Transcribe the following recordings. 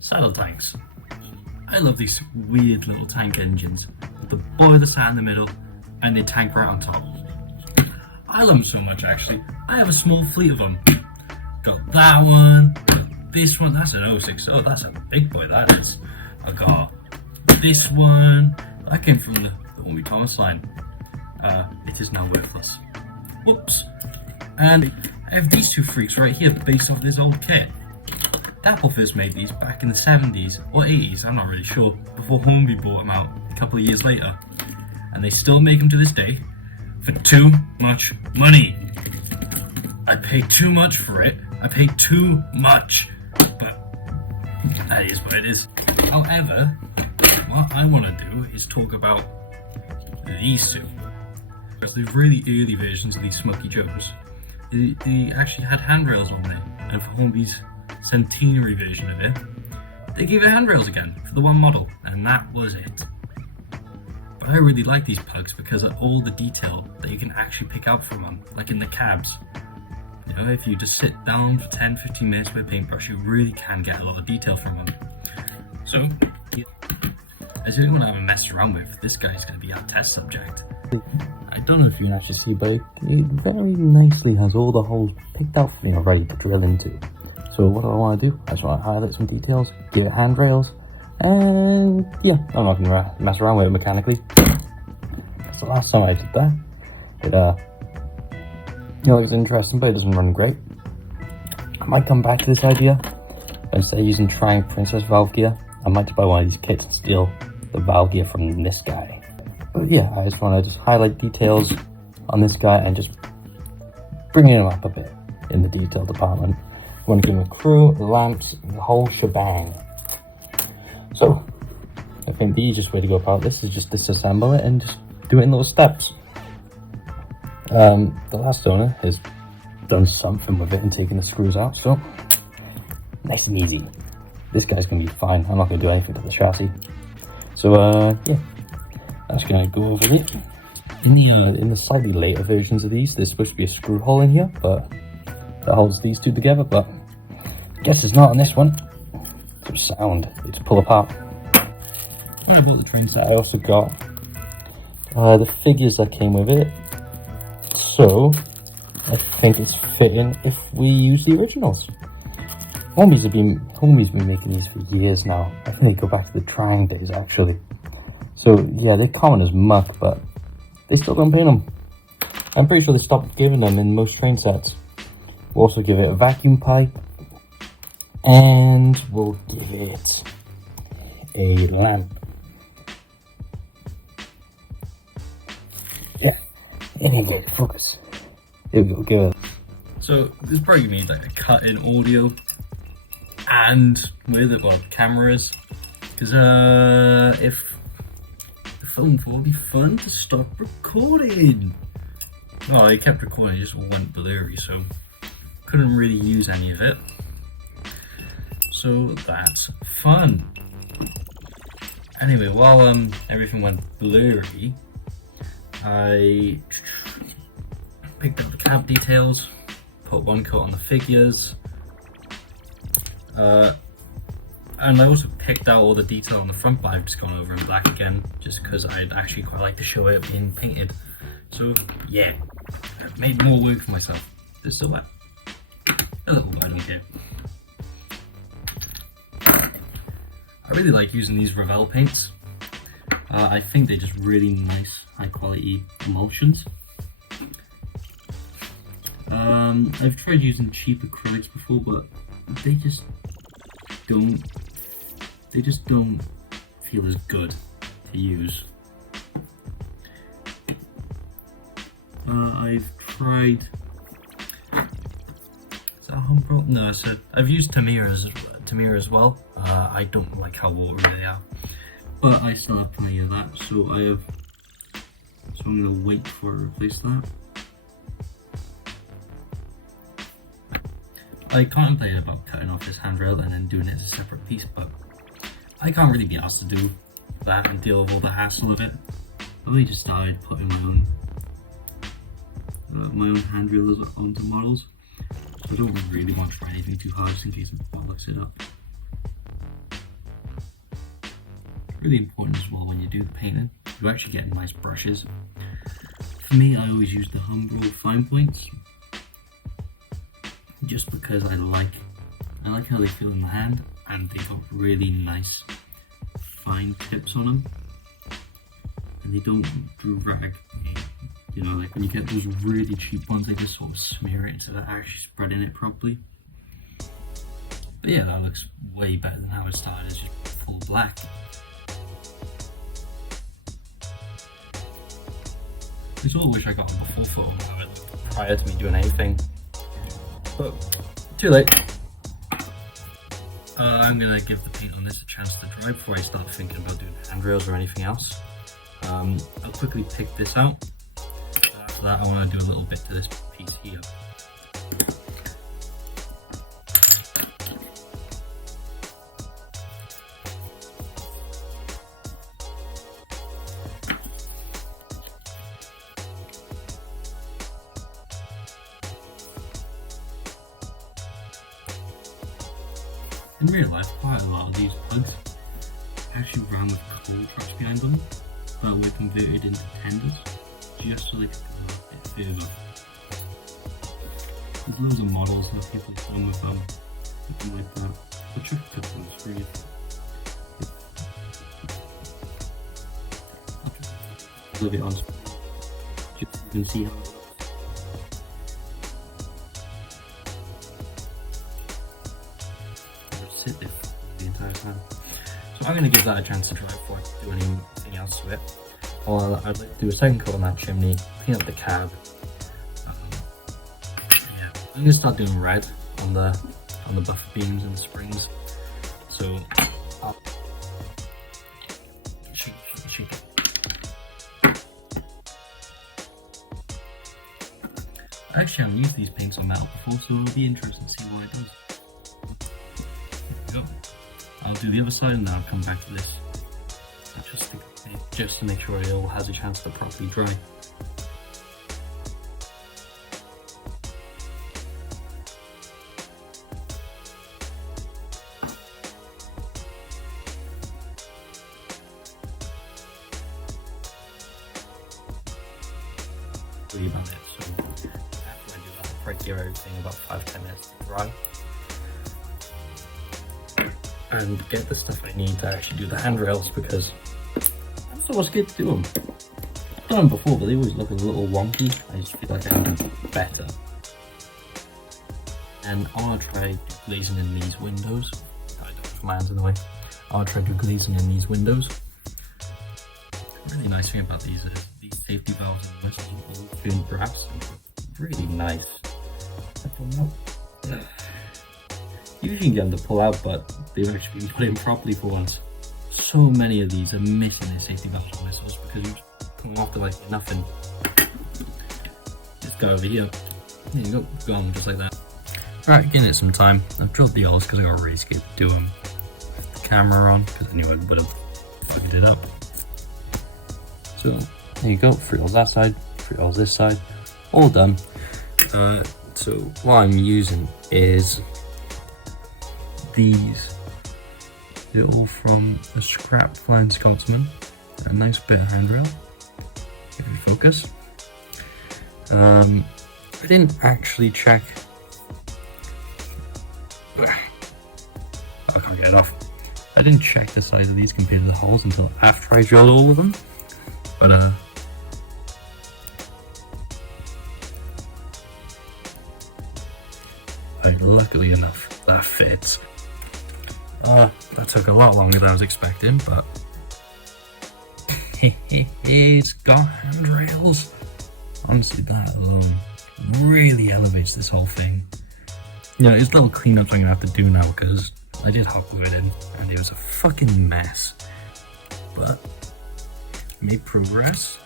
Saddle tanks. I love these weird little tank engines with the boiler sat in the middle and the tank right on top. I love them so much actually. I have a small fleet of them. Got that one, this one, that's an 060, that's a big boy that is. I got this one, that came from the Hornby Thomas line. It is now worthless. Whoops. And I have these two freaks right here based off this old kit. Dapple first made these back in the 70s or 80s, I'm not really sure, before Hornby bought them out a couple of years later. And they still make them to this day for too much money. I paid too much for it. I paid too much. But that is what it is. However, what I want to do is talk about these two. Because the really early versions of these Smoky Joes, they actually had handrails on there. And for Hornby's centenary version of it, they gave it handrails again for the one model, and that was it. But I really like these pugs because of all the detail that you can actually pick out from them, like in the cabs. You know, if you just sit down for 10-15 minutes with a paintbrush, you really can get a lot of detail from them. So, as you want to have a mess around with, this guy's going to be our test subject. I don't know if you can actually see, but it very nicely has all the holes picked out for me already to drill into. So what do I want to do? I just want to highlight some details, give it handrails, and yeah, I'm not going to mess around with it mechanically. So last time I did that, it was interesting, but it doesn't run great. I might come back to this idea, but instead of using Triumph Princess valve gear, I might just buy one of these kits and steal the valve gear from this guy. But yeah, I just want to highlight details on this guy and just bring him up a bit in the detail department. I want to give him a crew, lamps, and the whole shebang. So, I think the easiest way to go about this is just disassemble it and just do it in little steps. The last owner has done something with it and taken the screws out, so nice and easy. This guy's going to be fine. I'm not going to do anything to the chassis. So, yeah, that's going to go over it. In the slightly later versions of these, there's supposed to be a screw hole in here, but that holds these two together, but I guess it's not on this one. So sound, they just pull apart. When I bought the train set, I also got the figures that came with it. So I think it's fitting if we use the originals. Hornby's been making these for years now. I think they go back to the trying days actually. So yeah, they're common as muck, but they still don't paint them. I'm pretty sure they stopped giving them in most train sets. We'll also give it a vacuum pipe, and we'll give it a lamp. Yeah, anyway, focus. Here we go, give it. So this probably needs like a cut in audio and with it, well, cameras, because if the film would be fun to stop recording. Oh, I kept recording, it just went blurry, so couldn't really use any of it. So that's fun. Anyway, while everything went blurry, I picked up the cab details, put one coat on the figures, and I also picked out all the detail on the front, but I've just gone over in black again, just because I'd actually quite like to show it being painted. So yeah, I've made more work for myself. There's still that. A little, I don't care. I really like using these Revell paints. I think they're just really nice, high quality emulsions. I've tried using cheap acrylics before, but they just don't feel as good to use. I've tried. Is that Humbrol? No, I said I've used Tamira as well. I don't like how watery they are, but I still have plenty of that, so I'm gonna wait for to replace that. I contemplated about cutting off this handrail and then doing it as a separate piece, but I can't really be asked to do that and deal with all the hassle of it. I've only just started putting my own handrails onto models, so I don't really want to try anything too hard just in case I fucks it up. really important as well when you do the painting. You actually get nice brushes. For me, I always use the Humbrol fine points, just because I like how they feel in the hand, and they got really nice fine tips on them, and they don't drag. You know, like when you get those really cheap ones, they just sort of smear it instead of actually spreading it properly. But yeah, that looks way better than how it started, it's just full black. I sort of wish I got a before photo of it prior to me doing anything, but too late. I'm gonna give the paint on this a chance to dry before I start thinking about doing handrails or anything else. I'll quickly pick this out. After that, I want to do a little bit to this piece here. In real life, quite a lot of these pugs actually ran with coal trucks behind them that were converted into tenders, just so they could go a bit further. There's loads of models that people have done with something like that. The truck took them really. A little bit on screen, you can see how it looks. Sit there the entire time. So I'm going to give that a chance to dry before I do anything else to it. I'd like to do a second coat on that chimney, clean up the cab. Yeah, I'm going to start doing red on the buffer beams and the springs. So I'll shake it. Actually, I've used these paints on metal before, so it'll be interesting to see what it does. Go. I'll do the other side and then I'll come back to this. Just to make sure it all has a chance to properly dry. Really about it. So after I do that, I'll probably give everything about 5-10 minutes to dry. And get the stuff I need to actually do the handrails, because I'm so scared to do them. I've done them before, but they always look a little wonky. I just feel like I can do better. And I want to try glazing in these windows. I don't have my hands in the way. I want to try glazing in these windows. The really nice thing about these is these safety valves and whistles are all tuned brass. Really nice. Usually you can get them to pull out, but they've actually been put in properly for once. So many of these are missing their safety valves and whistles because you just put them off to like nothing. Just go over here. There you go, gone just like that. Alright, giving it some time. I've drilled the holes because I got really scared to do them with the camera on because I knew I would have fucked it up. So there you go, 3 holes that side, 3 holes this side, all done. So what I'm using is these. They're all from a scrap Flying Scotsman. A nice bit of handrail. If you focus. I didn't actually check. I can't get it off. I didn't check the size of these compared to the holes until after I drilled all of them. But luckily enough, that fits. That took a lot longer than I was expecting, but it's got handrails. Honestly, that alone really elevates this whole thing. You know, it's little cleanups I'm gonna have to do now because I did hop with it in and it was a fucking mess. But I made progress.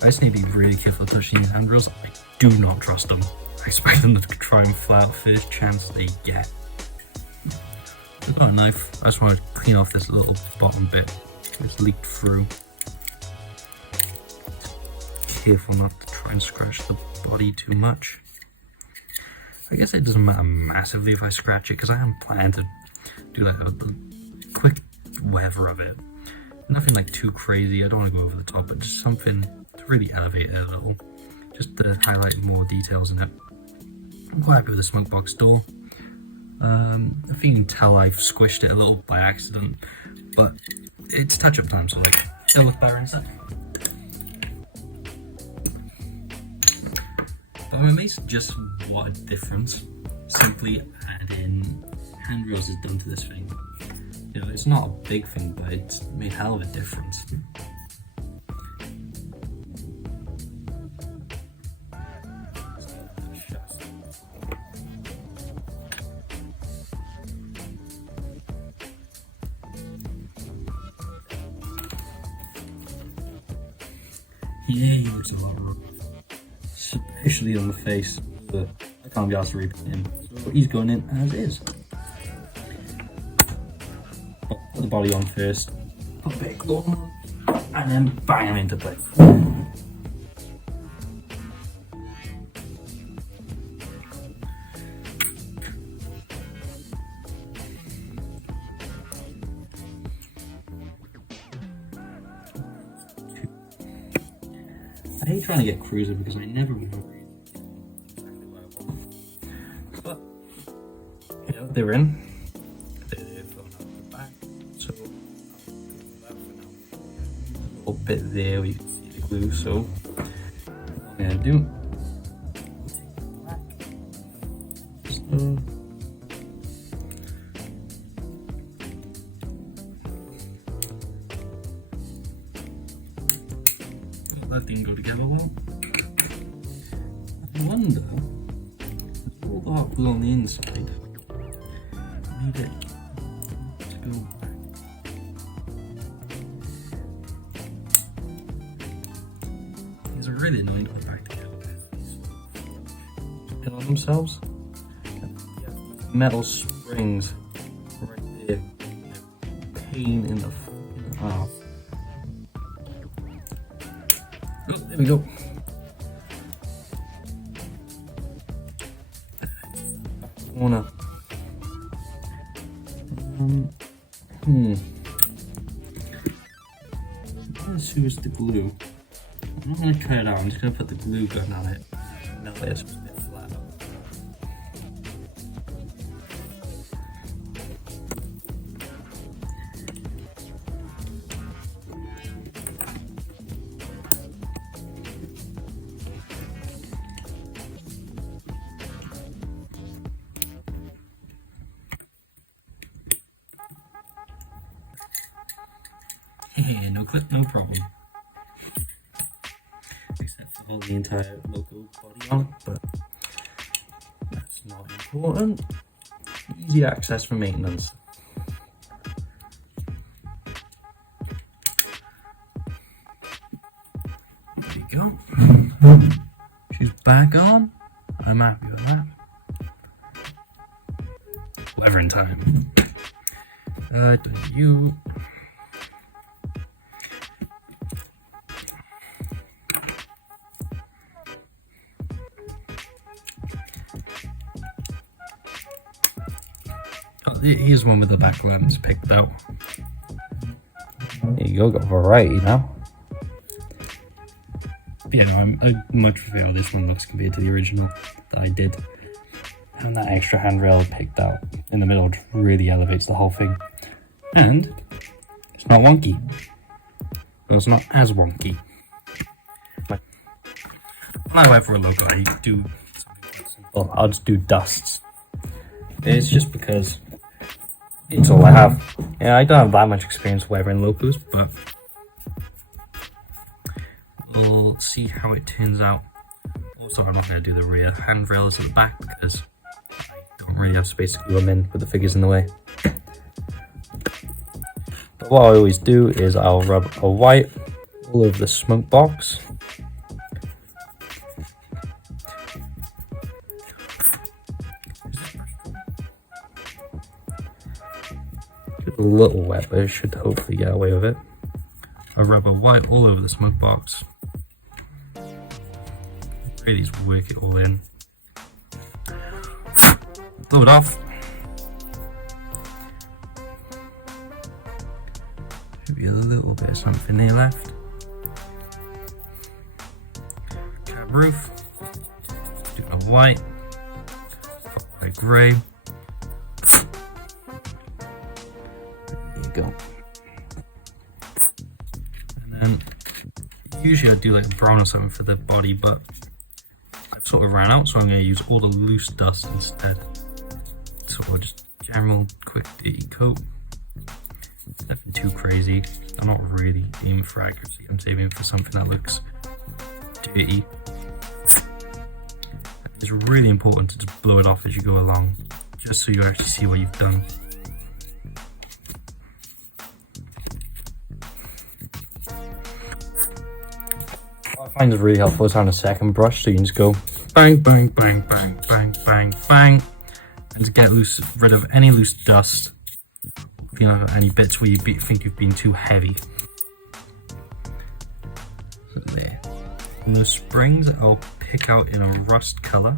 I just need to be really careful touching these handrails. I do not trust them. I expect them to try and fly out first chance they get. I've got a knife. I just want to clean off this little bottom bit. It's leaked through. Careful not to try and scratch the body too much. I guess it doesn't matter massively if I scratch it because I am planning to do like a quick weather of it. Nothing like too crazy, I don't want to go over the top, but just something to really elevate it a little. Just to highlight more details in it. I'm quite happy with the smoke box door. I think you can tell I've squished it a little by accident, but it's touch-up time, so like, it'll look better inside. But I'm amazed just what a difference simply adding handrails has done to this thing. You know, it's not a big thing, but it's made hell of a difference. Yeah, he looks a lot rough, especially on the face, but I can't be asked to repaint him, so he's going in as is. Put the body on first, put a bit of glue on, and then bang him into place. I hate trying to get cruiser because I never remember exactly what I want. But, you know, they're in. They're going out the back. So, I'll do that for now. A little bit there where you can see the glue. So, what I'm going to do, take the black. That didn't go together well. I wonder, with all the hot glue on the inside, made it to go back. These are really annoying to put back together with. Hit on themselves. Metal springs right there. Pain in the fucking ass. Oh, there we go. Corner. Let's use the glue. I'm not going to try it out, I'm just going to put the glue gun on it. No, it's a bit flat. Yeah, no clip, no problem. Except for holding the entire logo body on, but that's not important. Easy access for maintenance. There you go. She's back on. I'm happy with that. Whatever in time. You. Here's one with the back lamps picked out. There you go, got variety now. Yeah, I much prefer how this one looks compared to the original that I did. And that extra handrail picked out in the middle just really elevates the whole thing. And it's not wonky. Well, it's not as wonky. But when I went for a logo, I do something simple. I'll just do dusts. It's just because it's all I have. Yeah, I don't have that much experience wearing logos, but we'll see how it turns out. Also, I'm not going to do the rear handrails at the back because I don't really have space to glue them in with the figures in the way. But what I always do is I'll rub a white all over the smoke box. A little wet, but it should hopefully get away with it. I rub a white all over the smoke box. Really just work it all in. Blow it off. maybe a little bit of something there left. Cab roof, do a white, followed by grey. There you go. And then usually I do like brown or something for the body, but I've sort of ran out, so I'm going to use all the loose dust instead. So I'll just general quick dirty coat. Nothing too crazy. I'm not really aiming for accuracy. I'm saving for something that looks dirty. It's really important to just blow it off as you go along, just so you actually see what you've done. What I find is really helpful is having a second brush, so you can just go bang, bang, bang, bang, bang, bang, bang, and to get rid of any loose dust, you know, any bits where you think you've been too heavy. So there. And those springs I'll pick out in a rust colour.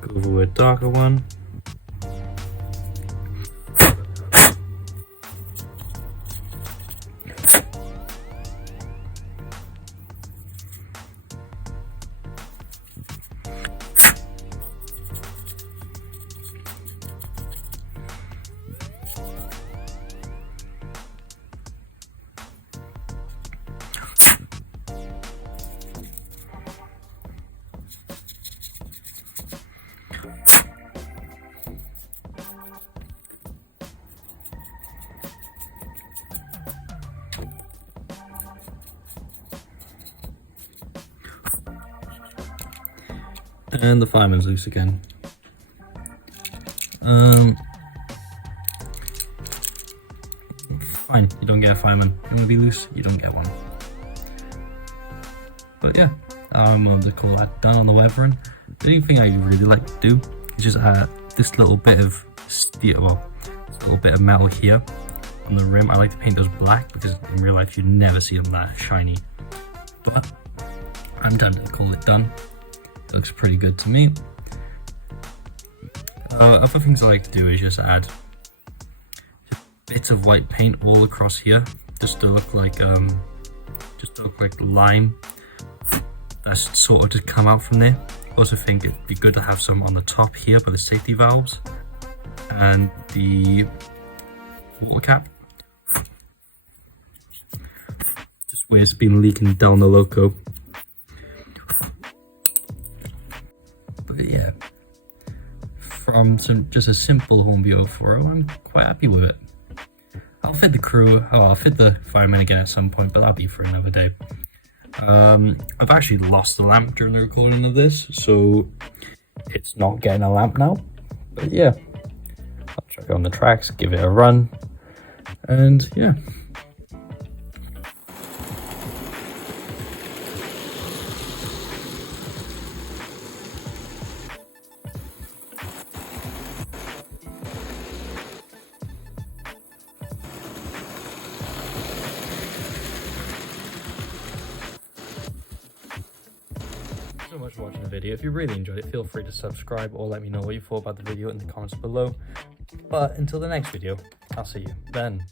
Go over with a darker one. And the fireman's loose again. Fine, you don't get a fireman. You want to be loose, you don't get one. But yeah, I'm going to call that done on the weathering. The only thing I really like to do is just add this little bit of steel, well, this little bit of metal here on the rim. I like to paint those black because in real life you never see them that shiny. But I'm done to call it done. Looks pretty good to me. Other things I like to do is just add bits of white paint all across here, just to look like lime. That's sort of just come out from there. I also think it'd be good to have some on the top here by the safety valves and the water cap, just where it's been leaking down the loco. But yeah, from just a simple Hornby 040, I'm quite happy with it. I'll fit the crew, I'll fit the fireman again at some point, but that'll be for another day. I've actually lost the lamp during the recording of this, so it's not getting a lamp now. But yeah, I'll check on the tracks, give it a run, and yeah. So much for watching the video. If you really enjoyed it, feel free to subscribe or let me know what you thought about the video in the comments below. But until the next video, I'll see you then.